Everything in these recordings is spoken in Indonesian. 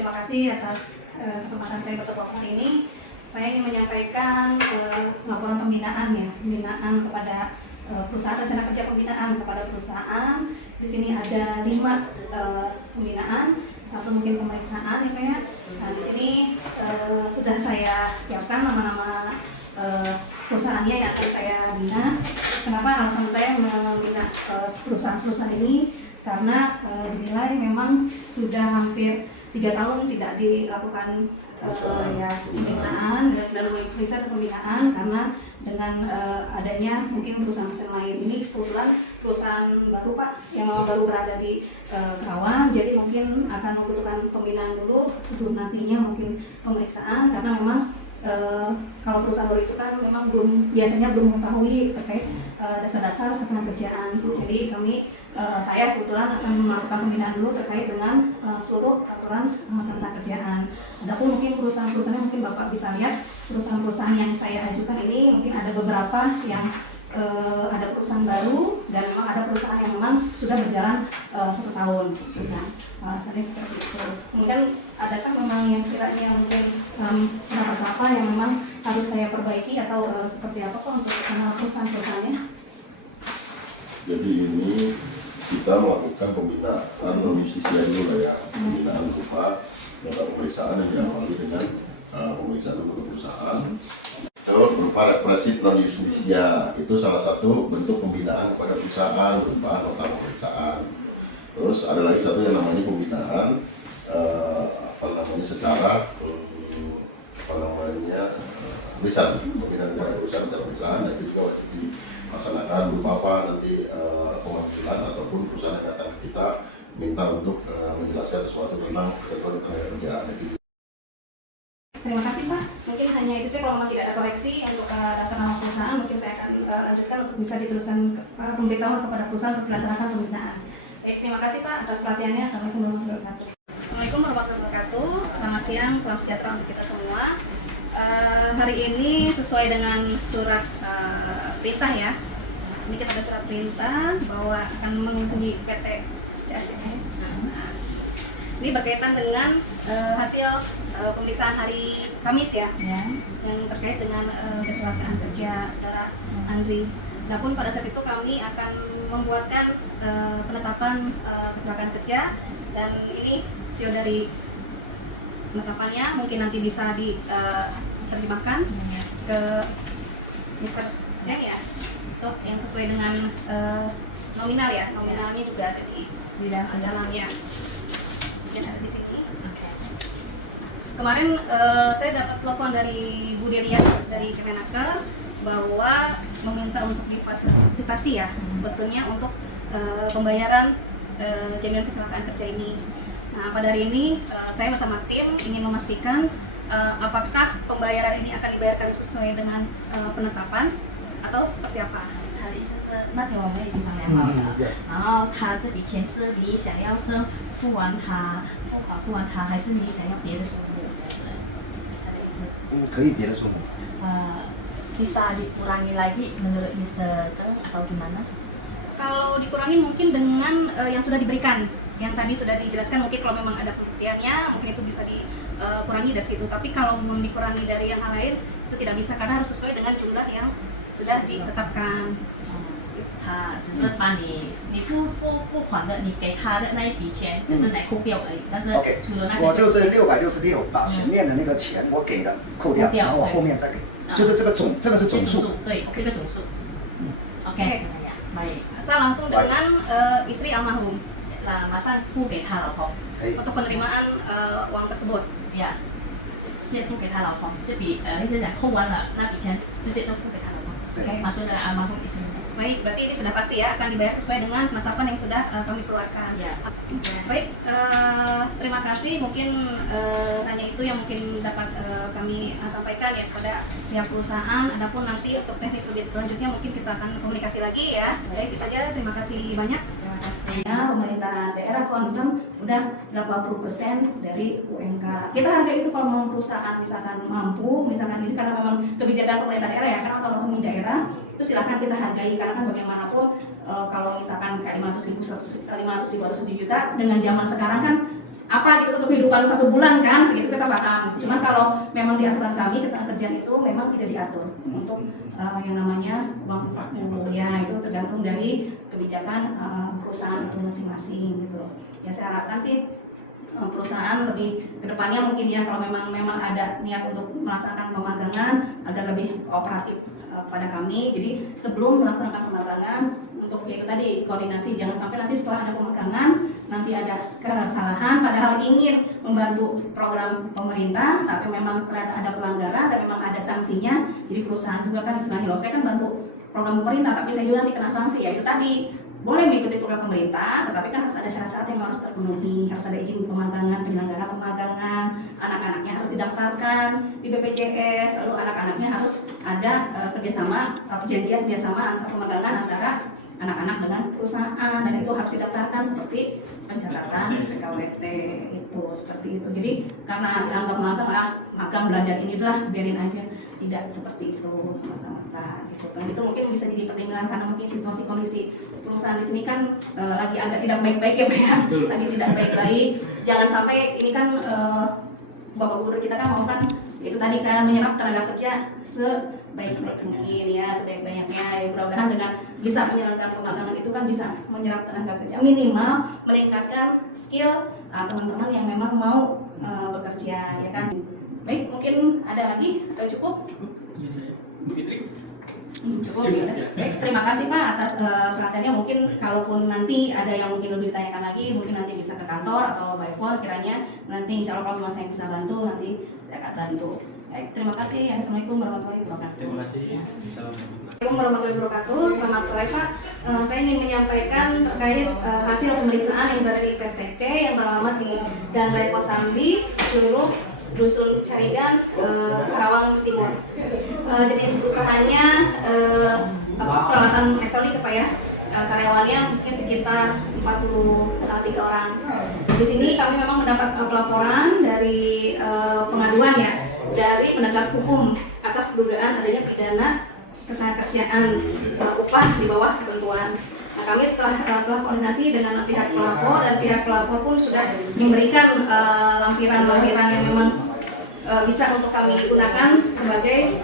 terima kasih atas kesempatan saya bertemu hari ini. Saya ingin menyampaikan laporan pembinaan kepada perusahaan, rencana kerja pembinaan kepada perusahaan. Di sini ada 5 pembinaan, 1 mungkin pemeriksaan ya kayak. Nah, di sini sudah saya siapkan nama-nama perusahaannya yang akan saya bina. Kenapa alasan saya membina perusahaan-perusahaan ini? Karena dinilai memang sudah hampir 3 tahun tidak dilakukan pemeriksaan dan periksa pembinaan, karena dengan adanya mungkin perusahaan-perusahaan lain ini kebetulan perusahaan baru Pak yang memang baru berada di Kerawang, jadi mungkin akan membutuhkan pembinaan dulu sebelum nantinya mungkin pemeriksaan, karena memang kalau perusahaan baru itu kan memang biasanya belum mengetahui terkait dasar-dasar ketenagakerjaan. Jadi saya kebetulan akan melakukan pembinaan dulu terkait dengan seluruh peraturan ketenagakerjaan. Adapun mungkin perusahaan-perusahaan mungkin Bapak bisa lihat perusahaan-perusahaan yang saya ajukan ini mungkin ada beberapa yang ada perusahaan baru dan memang ada perusahaan yang memang sudah berjalan 1 tahun. Nah, alasannya seperti itu. Mungkin adakah memang yang kiranya mungkin apa yang memang harus saya perbaiki atau seperti apa kok untuk perusahaan-perusahaannya? Jadi ini kita melakukan pembinaan non-justisia dulu ya, pembinaan berupa pemeriksaan yang diawali dengan pemeriksaan dulu perusahaan. Kalau berupa represif non-justisia itu salah satu bentuk pembinaan kepada perusahaan berupa nota pemeriksaan. Terus ada lagi satu yang namanya pembinaan secara lisan, pembinaan kepada perusahaan secara lisan, dan itu juga wajib dilaksanakan berupa apa nanti pemanggilan ataupun perusahaan yang datang ke kita minta untuk menjelaskan sesuatu tentang ketentuan ketenagakerjaan itu. Terima kasih Pak. Mungkin hanya itu saja, kalau memang tidak ada koreksi untuk data nama perusahaan, mungkin saya akan lanjutkan untuk bisa diteruskan pemberitahuan kepada perusahaan untuk dilaksanakan pembinaan. Baik, terima kasih Pak atas perhatiannya. Assalamualaikum warahmatullahi wabarakatuh. Assalamualaikum warahmatullahi wabarakatuh. Selamat siang, salam sejahtera untuk kita semua. Hari ini sesuai dengan surat perintah ya. Ini kita ada surat perintah bahwa akan mengunjungi PT CACE. Ini berkaitan dengan hasil pemeriksaan hari Kamis ya, yang terkait dengan kecelakaan kerja saudara Andri. Namun pada saat itu kami akan membuatkan penetapan kecelakaan kerja, dan ini hasil dari penetapannya mungkin nanti bisa diterjemahkan ke Mr. Chen ya, untuk yang sesuai dengan nominal ya, nominalnya juga ada di dalamnya. Dan ada di sini. Kemarin saya dapat telepon dari Bu Delia dari Kemenaker bahwa meminta untuk difasilitasi ya sebetulnya untuk pembayaran jaminan kecelakaan kerja ini. Nah, pada hari ini saya bersama tim ingin memastikan apakah pembayaran ini akan dibayarkan sesuai dengan penetapan atau seperti apa. 他的意思是，那天我们已经商量好了，然后他这笔钱是你想要是付完他，还是你想要别的数目？这样子，他的意思。可以别的数目。bisa dikurangi lagi menurut Mr. Cheng atau gimana? Kalau dikurangi mungkin dengan yang sudah diberikan, yang tadi sudah dijelaskan, mungkin kalau memang ada pembuktiannya mungkin itu bisa dikurangi dari situ. Tapi kalau mau dikurangi dari yang hal lain itu tidak bisa, karena harus sesuai dengan jumlah yang sudah ditetapkan. 他只是把你付款的，你给他的那一笔钱，只是来扣掉而已。但是除了那个，我就是666，把前面的那个钱我给的扣掉，然后我后面再给，就是这个是总数。对，这个总数。OK， baik. Asal langsung dengan istri almarhum. Masa 付给他老婆。untuk penerimaan uang tersebut. Ya， 先付给他老婆，这笔意思讲扣完了那笔钱直接都付给他老婆。masuk dari almarhum istri. Baik, berarti ini sudah pasti ya akan dibayar sesuai dengan penetapan yang sudah kami keluarkan. Ya. Baik, terima kasih. Mungkin hanya itu yang mungkin dapat kami sampaikan ya kepada pihak perusahaan. Adapun nanti untuk teknis lebih lanjutnya mungkin kita akan komunikasi lagi ya. Baik, itu aja. Terima kasih banyak. Terima kasih. Ya, pemerintah daerah concern udah 80% dari UMK. Kita hargai itu kalau memang perusahaan misalkan mampu, misalkan ini karena memang kebijakan pemerintah daerah ya, karena otonomi daerah itu silakan kita hargai, karena kan bagaimanapun kalau misalkan kayak 500.000 atau 7 juta dengan zaman sekarang kan apa gitu untuk kehidupan 1 bulan kan, segitu kita paham. Cuman kalau memang di aturan kami ketenagakerjaan itu memang tidak diatur untuk yang namanya uang saku ya, itu tergantung dari kebijakan perusahaan itu masing-masing gitu. Ya saya harapkan sih perusahaan lebih kedepannya mungkin ya kalau memang ada niat untuk melaksanakan pemagangan agar lebih kooperatif kepada kami. Jadi sebelum melaksanakan pemagangan untuk itu tadi koordinasi, jangan sampai nanti setelah ada pemagangan nanti ada kesalahan padahal ingin membantu program pemerintah tapi memang ternyata ada pelanggaran dan memang ada sanksinya. Jadi perusahaan juga kan istilahnya, saya kan bantu program pemerintah tapi saya juga nanti kena sanksi, ya itu tadi boleh mengikuti program pemerintah, tetapi kan harus ada syarat-syarat yang harus terpenuhi, harus ada izin pemagangan, penyelenggaraan pemagangan, anak-anaknya harus didaftarkan di BPJS, lalu anak-anaknya harus ada kerjasama, perjanjian kerjasama antara pemagangan antara anak-anak dengan perusahaan, dan itu harus didaftarkan seperti pencatatan PKWT itu seperti itu. Jadi karena dianggap magang belajar inilah biarin aja, tidak seperti itu semata-mata gitu. Dan itu mungkin bisa jadi pertimbangan karena mungkin situasi kondisi perusahaan di sini kan lagi agak tidak baik-baik ya Pak ya, lagi tidak baik-baik. Jangan sampai ini kan Bapak Gubernur kita kan mau kan itu tadi kan menyerap tenaga kerja sebaik-baik mungkin ya, sebaik-banyaknya ya, mudah-mudahan dengan bisa menyelenggarakan pemagangan itu kan bisa menyerap tenaga kerja, minimal meningkatkan skill teman-teman yang memang mau bekerja ya kan. Baik, mungkin ada lagi atau cukup? Cukup ya. Baik, terima kasih Pak atas perhatiannya. Mungkin kalaupun nanti ada yang mungkin lebih ditanyakan lagi, mungkin nanti bisa ke kantor atau by phone kiranya. Nanti insya Allah kalau memang saya bisa bantu, nanti saya akan bantu. Baik, terima kasih. Assalamualaikum warahmatullahi wabarakatuh. Terima kasih. Assalamualaikum warahmatullahi wabarakatuh. Selamat sore Pak. Saya ingin menyampaikan terkait hasil pemeriksaan yang berada di PTC yang beralamat di Dan Raya Kosambi, Curug, Dusun Carigan, Karawang Timur. Jenis usahanya peralatan elektronik Pak ya. Karyawannya mungkin sekitar 43 orang. Di sini kami memang mendapat pelaporan dari pengaduan ya dari penegak hukum atas dugaan adanya pidana ketenagakerjaan upah di bawah ketentuan. Nah, kami telah koordinasi dengan pihak pelapor dan pihak pelapor pun sudah memberikan lampiran-lampiran yang memang bisa untuk kami gunakan sebagai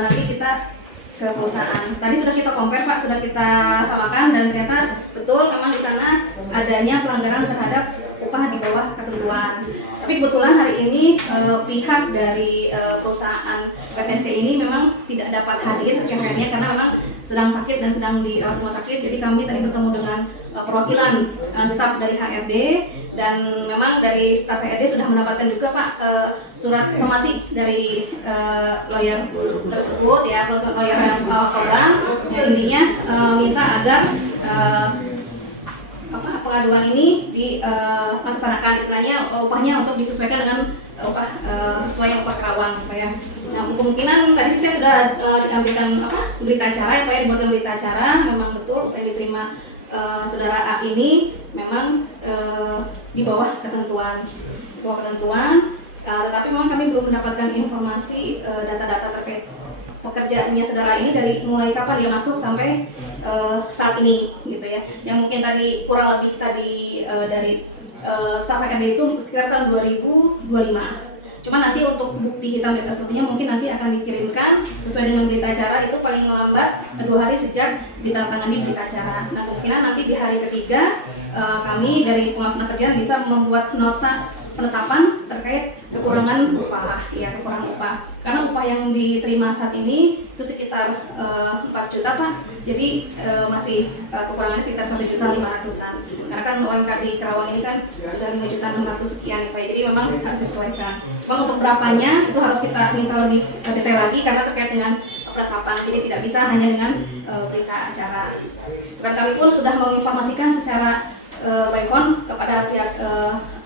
nanti kita ke perusahaan. Tadi sudah kita compare Pak, sudah kita samakan dan ternyata betul memang di sana adanya pelanggaran terhadap upah di bawah ketentuan. Tapi kebetulan hari ini pihak dari perusahaan PTC ini memang tidak dapat hadir kemudiannya karena memang sedang sakit dan sedang dirawat rumah sakit. Jadi kami tadi bertemu dengan perwakilan staf dari HRD dan memang dari staf HRD sudah mendapatkan juga Pak surat somasi dari lawyer tersebut ya, lawyer yang korban yang intinya minta agar pengaduan ini dilaksanakan istilahnya upahnya untuk disesuaikan dengan upah sesuai upah Karawang Pak ya. Nah, kemungkinan tadi saya sudah diambilkan berita acara ya Pak ya, dibuatkan berita acara memang betul yang diterima saudara A ini memang di bawah ketentuan. Tetapi memang kami belum mendapatkan informasi data-data terkait pekerjaannya saudara ini dari mulai kapan dia masuk sampai saat ini gitu ya. Yang mungkin tadi kurang lebih tadi dari staf HRD itu sekitar tahun 2025. Cuma nanti untuk bukti hitam di atas putihnya mungkin nanti akan dikirimkan sesuai dengan berita acara itu paling lambat 2 hari sejak ditandatangani berita acara. Nah, kemungkinan nanti di hari ketiga kami dari Pengawas Tenaga Kerjaan bisa membuat nota penetapan terkait kekurangan upah ya, kekurangan upah. Karena upah yang diterima saat ini itu sekitar 4 juta Pak. Jadi masih kekurangannya sekitar 1.500.000-an. Karena kan UMK di Karawang ini kan sudah 5.600.000 sekian Pak. Jadi memang harus disesuaikan. Cuma untuk berapanya itu harus kita minta lebih detail lagi karena terkait dengan penetapan. Jadi tidak bisa hanya dengan berita acara. Dan kami pun sudah menginformasikan secara by phone kepada pihak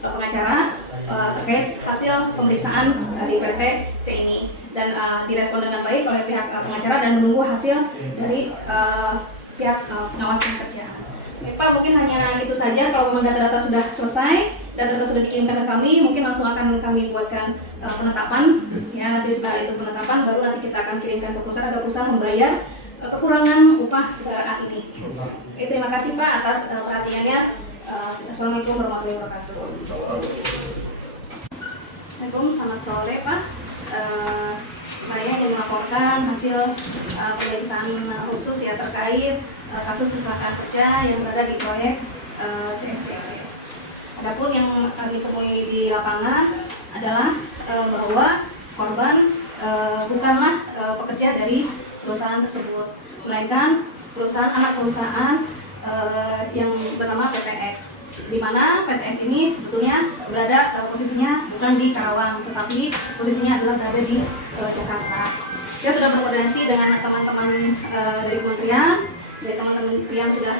pengacara terkait hasil pemeriksaan dari PTC ini dan direspon dengan baik oleh pihak pengacara dan menunggu hasil dari pihak pengawas tenaga kerjaan. Baik Pak, mungkin hanya itu saja. Kalau memang data-data sudah selesai dan data sudah dikirimkan ke kami, mungkin langsung akan kami buatkan penetapan ya. Nanti setelah itu penetapan baru nanti kita akan kirimkan ke perusahaan agar perusahaan membayar kekurangan upah saudara A ini. Terima kasih Pak atas perhatiannya. Assalamualaikum warahmatullahi wabarakatuh. Assalamualaikum, selamat sore Pak. Saya ingin melaporkan hasil pemeriksaan khusus ya terkait kasus kecelakaan kerja yang berada di proyek CSCC. Adapun yang kami temui di lapangan adalah bahwa korban bukanlah pekerja dari perusahaan tersebut, melainkan anak perusahaan yang bernama PTX, di mana PTX ini sebetulnya berada posisinya bukan di Karawang, tetapi posisinya adalah berada di Jakarta. Saya sudah berkoordinasi dengan teman-teman dari kementerian sudah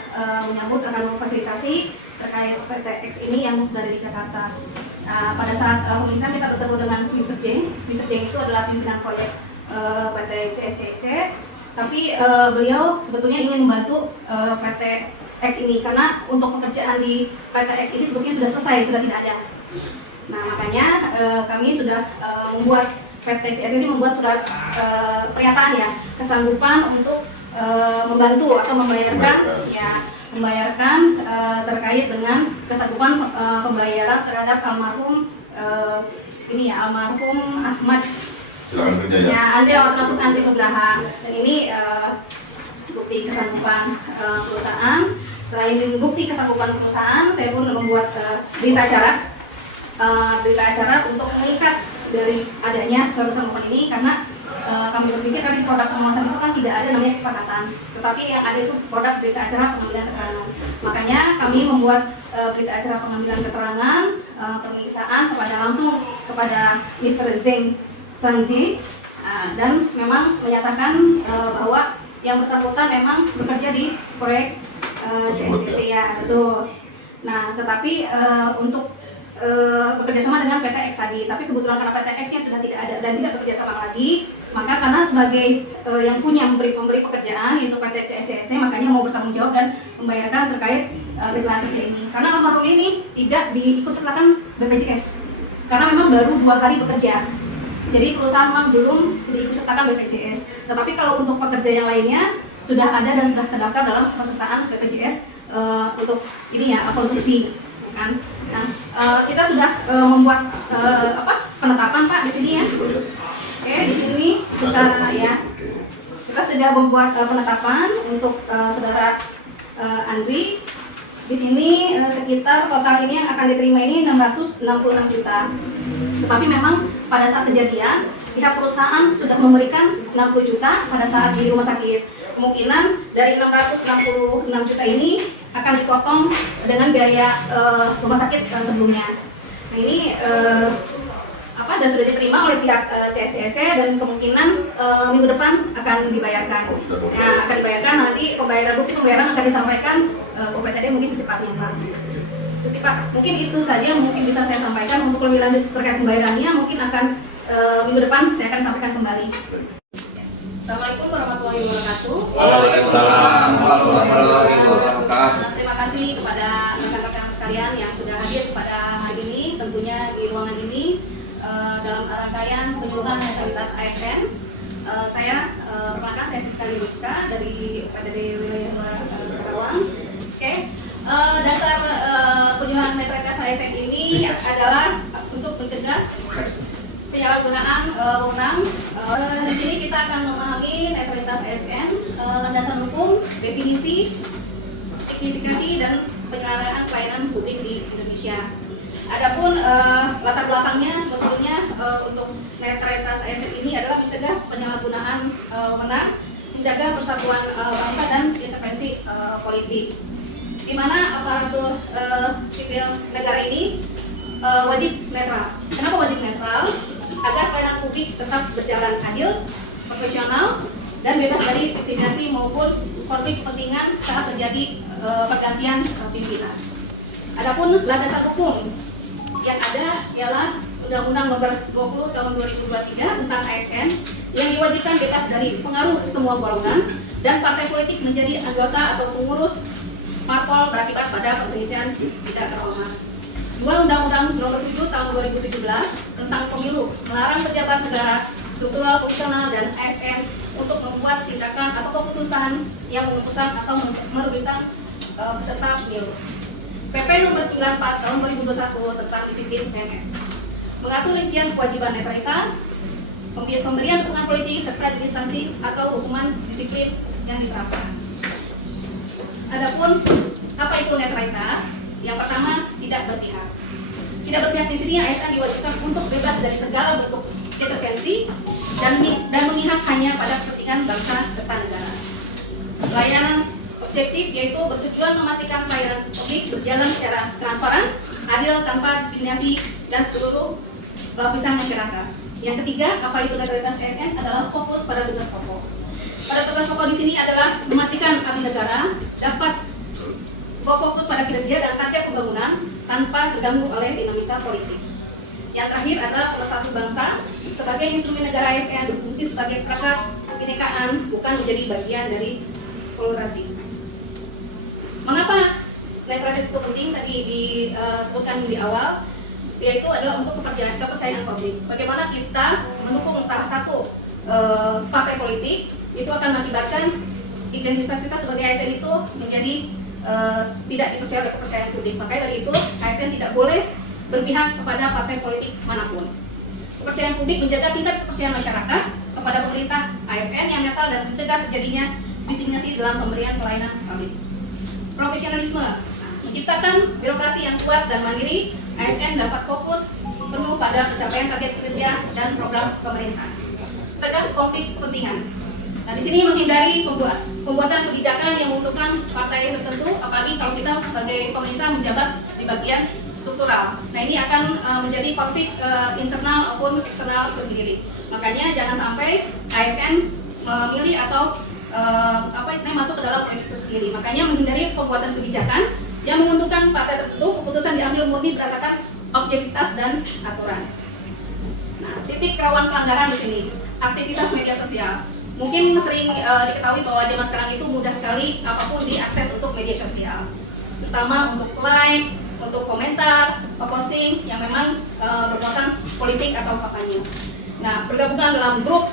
menyambut akan memfasilitasi terkait PTX ini yang berada di Jakarta. Pada saat pemeriksaan kita bertemu dengan Mr. Jeng. Mr. Jeng itu adalah pimpinan proyek PT CSCC, tapi beliau sebetulnya ingin membantu PTX ini karena untuk pekerjaan di PTX ini sebetulnya sudah selesai, sudah tidak ada. Nah makanya kami sudah membuat PT CSCC membuat surat pernyataan ya kesanggupan untuk membantu atau membayarkan terkait dengan kesanggupan pembayaran terhadap almarhum almarhum Ahmad Andri Nugraha. Dan ini bukti kesanggupan perusahaan. Selain bukti kesanggupan perusahaan, saya pun membuat berita acara untuk mengikat dari adanya surat kesanggupan ini karena kami berpikir dari produk pengawasan itu kan tidak ada namanya kesepakatan, tetapi yang ada itu produk berita acara pengambilan keterangan. Makanya kami membuat berita acara pengambilan keterangan pemeriksaan langsung kepada Mr. Zeng Sanzi dan memang menyatakan bahwa yang bersangkutan memang bekerja di proyek CSCC ya, betul. Nah, tetapi untuk bekerjasama dengan PTX tadi, tapi kebetulan karena PTX-nya sudah tidak ada dan tidak bekerjasama lagi, maka karena sebagai yang punya pemberi pekerjaan yaitu PT CSCC, makanya mau bertanggung jawab dan membayarkan terkait kecelakaan kerja ini. Karena almarhum ini tidak diikutsertakan BPJS, karena memang baru 2 hari bekerja. Jadi perusahaan memang belum diikutsertakan BPJS. Tetapi kalau untuk pekerja yang lainnya sudah ada dan sudah terdaftar dalam pesertaan BPJS untuk ini ya produksi kan. Nah, kita sudah membuat penetapan Pak di sini ya. Oke, di sini kita sudah membuat penetapan untuk saudara Andri. Di sini sekitar total ini yang akan diterima ini 666 juta. Tetapi memang pada saat kejadian pihak perusahaan sudah memberikan 60 juta pada saat di rumah sakit. Kemungkinan dari 666 juta ini akan dipotong dengan biaya rumah sakit sebelumnya. Nah ini dan sudah diterima oleh pihak CSCC dan kemungkinan minggu depan akan dibayarkan. Nah, akan dibayarkan nanti bukti pembayaran akan disampaikan ke UPTD mungkin secepatnya Pak. Itu sih Pak, mungkin itu saja mungkin bisa saya sampaikan. Untuk lebih lanjut terkait pembayarannya mungkin akan minggu depan saya akan sampaikan kembali. Assalamualaikum warahmatullahi wabarakatuh. Waalaikumsalam warahmatullahi wabarakatuh. Terima kasih kepada rekan-rekan sekalian yang sudah hadir pada hari ini, tentunya di ruangan ini dalam rangkaian penyuluhan netralitas ASN. Saya perkenalkan, saya Siska Liska dari wilayah Karawang. Oke. Dasar penyuluhan netralitas ASN ini adalah untuk mencegah penyalahgunaan wewenang. Di sini kita akan memahami netralitas ASN, landasan hukum, definisi, signifikasi dan penyelenggaraan pelayanan publik di Indonesia. Adapun latar belakangnya sebetulnya untuk netralitas ASN ini adalah mencegah penyalahgunaan wewenang, menjaga persatuan bangsa dan intervensi politik. Di mana aparatur sipil negara ini wajib netral. Kenapa wajib netral? Agar pelayanan publik tetap berjalan adil, profesional, dan bebas dari diskriminasi maupun konflik kepentingan saat terjadi pergantian pimpinan. Adapun landasan hukum yang ada ialah Undang-Undang Nomor 20 Tahun 2023 tentang ASN yang diwajibkan bebas dari pengaruh semua golongan dan partai politik menjadi anggota atau pengurus parpol berakibat pada pemerintahan tidak terhormat. 2 Undang-Undang Nomor 7 Tahun 2017 tentang Pemilu melarang pejabat negara, struktural, fungsional, dan ASN untuk membuat tindakan atau keputusan yang menguntungkan atau merugikan peserta pemilu. PP nomor 94 tahun 2021 tentang disiplin PNS mengatur rincian kewajiban netralitas, pemberian dukungan politik serta jenis sanksi atau hukuman disiplin yang diterapkan. Adapun apa itu netralitas? Yang pertama, tidak berpihak. Tidak berpihak di sini ASN diwajibkan untuk bebas dari segala bentuk intervensi dan memihak hanya pada kepentingan bangsa serta negara. Pelayanan objektif yaitu bertujuan memastikan pelayanan publik berjalan secara transparan, adil tanpa diskriminasi dan seluruh lapisan masyarakat. Yang ketiga, apa itu netralitas ASN adalah fokus pada tugas pokok. Pada tugas pokok di sini adalah memastikan abdi negara dapat fokus pada kinerja dan target pembangunan tanpa terganggu oleh dinamika politik. Yang terakhir adalah pemersatu bangsa sebagai instrumen negara ASN berfungsi sebagai perangkat kebinekaan, bukan menjadi bagian dari polarisasi. Mengapa netralitas itu penting? Tadi disebutkan di awal, yaitu adalah untuk kepercayaan publik. Bagaimana kita mendukung salah satu partai politik itu akan mengakibatkan identitas kita sebagai ASN itu menjadi tidak dipercaya oleh kepercayaan publik. Makanya dari itu ASN tidak boleh berpihak kepada partai politik manapun. Kepercayaan publik menjaga tingkat kepercayaan masyarakat kepada pemerintah ASN yang netral dan mencegah terjadinya diskriminasi dalam pemberian pelayanan publik. Profesionalisme, menciptakan birokrasi yang kuat dan mandiri, ASN dapat fokus penuh pada pencapaian target kerja dan program pemerintah. Cegah konflik kepentingan. Nah, di sini menghindari pembuatan kebijakan yang menguntungkan partai tertentu, apalagi kalau kita sebagai pemerintah menjabat di bagian struktural. Nah, ini akan menjadi konflik internal maupun eksternal itu sendiri. Makanya jangan sampai ASN memilih atau masuk ke dalam politik itu sendiri. Makanya menghindari pembuatan kebijakan yang menguntungkan partai tertentu, keputusan diambil murni berdasarkan objektivitas dan aturan. Nah, titik rawan pelanggaran di sini, aktivitas media sosial. Mungkin sering diketahui bahwa zaman sekarang itu mudah sekali apapun diakses untuk media sosial, terutama untuk like, untuk komentar, posting yang memang bermuatan politik atau kampanye. Nah, bergabungan dalam grup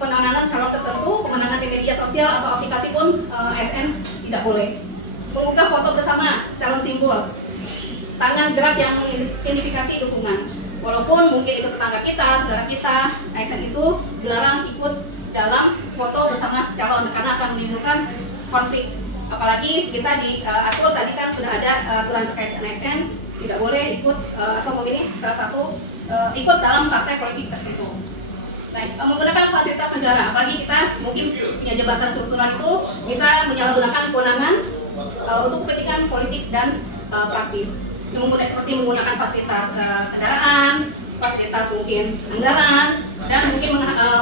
penanganan calon tertentu, kemenangan di media sosial atau aplikasi pun ASN tidak boleh. Mengunggah foto bersama calon simbol, tangan gerak yang mengidentifikasi dukungan. Walaupun mungkin itu tetangga kita, saudara kita, ASN itu dilarang ikut dalam foto bersama calon karena akan menimbulkan konflik. Apalagi kita diatur tadi kan sudah ada aturan terkait ASN tidak boleh ikut atau memilih salah satu ikut dalam partai politik tertentu. Nah, menggunakan fasilitas negara, apalagi kita mungkin punya jabatan struktural itu bisa menyalahgunakan kewenangan untuk kepentingan politik dan praktis. Seperti menggunakan fasilitas kendaraan, fasilitas mungkin anggaran, dan mungkin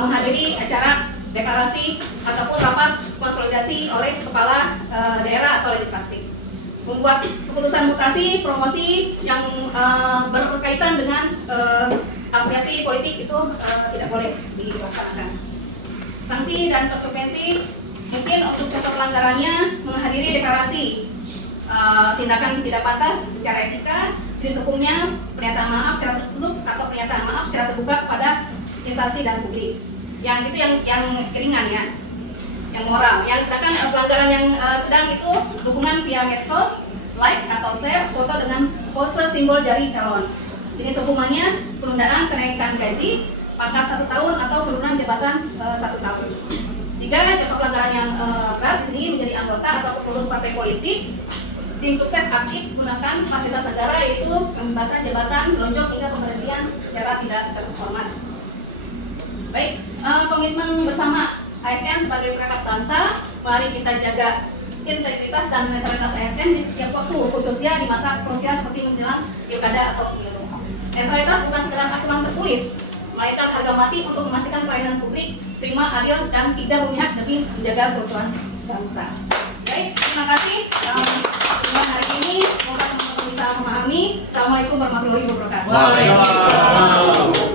menghadiri acara deklarasi ataupun rapat konsolidasi oleh kepala daerah atau legislatif. Membuat keputusan mutasi, promosi yang berkaitan dengan afiliasi politik itu tidak boleh dilaksanakan. Sanksi dan konsekuensi mungkin untuk contoh pelanggarannya menghadiri deklarasi tindakan tidak pantas secara etika, jenis hukumnya pernyataan maaf secara tertutup atau pernyataan maaf secara terbuka kepada instansi dan publik. Yang itu yang ringan ya, yang moral. Yang sedangkan pelanggaran yang sedang itu dukungan via medsos, like atau share foto dengan pose simbol jari calon. Jenis hukumannya penundaan kenaikan gaji, pangkat 1 tahun atau penurunan jabatan 1 tahun. 3, contoh pelanggaran yang berat di sini menjadi anggota atau pengurus partai politik. Tim sukses aktif gunakan fasilitas negara yaitu pembebasan jabatan, lonjong hingga pemberhentian secara tidak terhormat. Baik, komitmen bersama ASN sebagai perangkat bangsa, mari kita jaga integritas dan netralitas ASN di setiap waktu, khususnya di masa krusial seperti menjelang pilkada atau pemilu. Netralitas bukan sekedar aturan tertulis, melainkan harga mati untuk memastikan pelayanan publik prima, adil, dan tidak memihak demi menjaga keutuhan bangsa. Baik, terima kasih. Hari ini semoga teman-teman bisa memahami. Assalamualaikum warahmatullahi wabarakatuh. Waalaikumsalam.